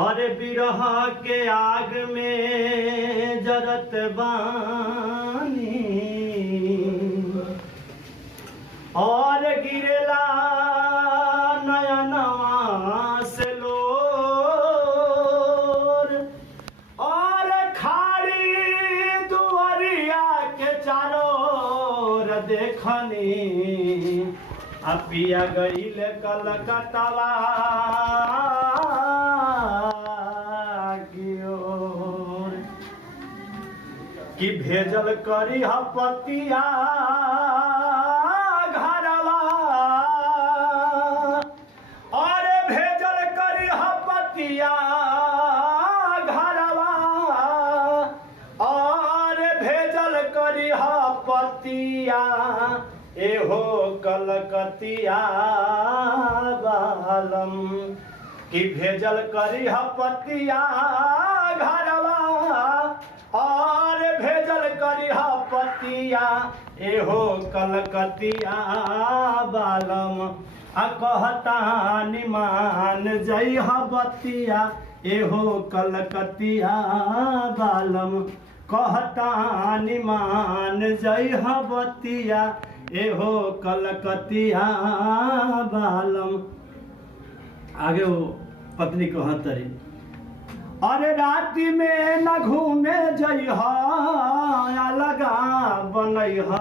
और बिरह के आग में जरत बानी और गिरेला नयनवा से लोर और खाड़ी दुआरिया के चारों देखनी अपिया गईल कलकत्तावा की ओर कि भेजल करी पतिया घरवा और भेजल करी पतिया घरवा और भेजल करी पतिया एहो कलकतिया बालम कि भेजल करी पतिया घरवा और भेजल करी पतिया एहो कलकतिया बालम आ कहता निमान जई बतिया एहो कलकतिया बालम कहता निमान जई बतिया एहो कलकतिया बालम। आगे वो पत्नी कहतरी अरे राति में न घूमे जइहा अलगा बनैहा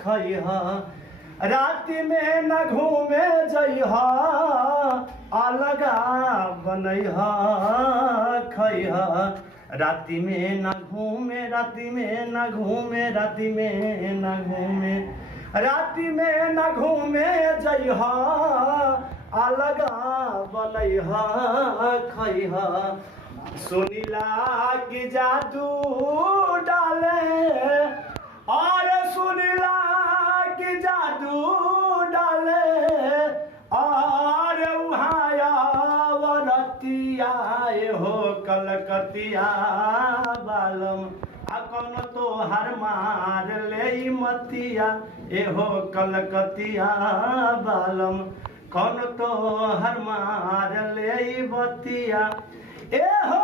खैहा राति में न घूमे जइहा अलगा बनैहा खैहा राति में न घूमे राति में न घूमे राति में न घूमे राति में न घूमे जइहा अलगा बनैहा खैहा सुनीला की जादू डाले और सुनीला की जादू डाले और वरतिया हो कलकतिया बालम कौन तो हर मार ले मतिया एहो कलकतिया बालम कौन तो हर मार ले बतिया एहो